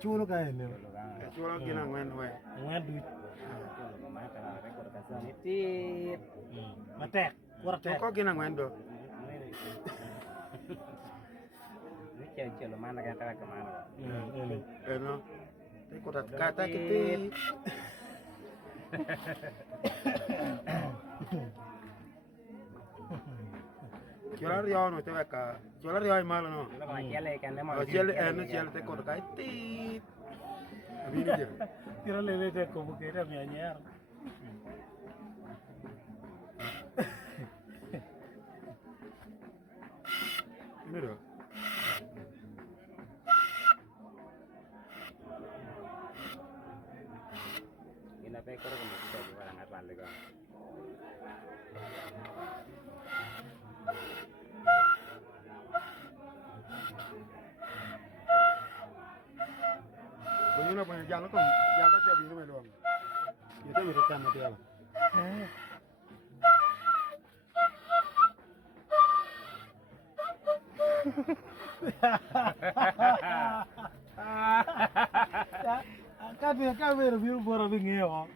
Chulo ka ini. Chulo kina ngwen we. Ngwen duit. Chulo kemana kalau rekor kasih nitit. Matek, wartek. Kok kina ngwen do. Ini chulo mana kan kalau kemana? Ini. No. Te ko tat kata kiti. Chulo rio no te ka. Chulo rio ai malo no. Chulo kemana ciale kan demo. Ciale ciale te ko ka tit. Abi ni jer. Tira lele te ko bukera mi anyar. Ini do. Ina pe koro como kita juga sangat balik kan. Bunyi na punya jalan kan. Jalan dia bisa melong. Itu berutan mati apa? Kan biru biru boro bingi yo.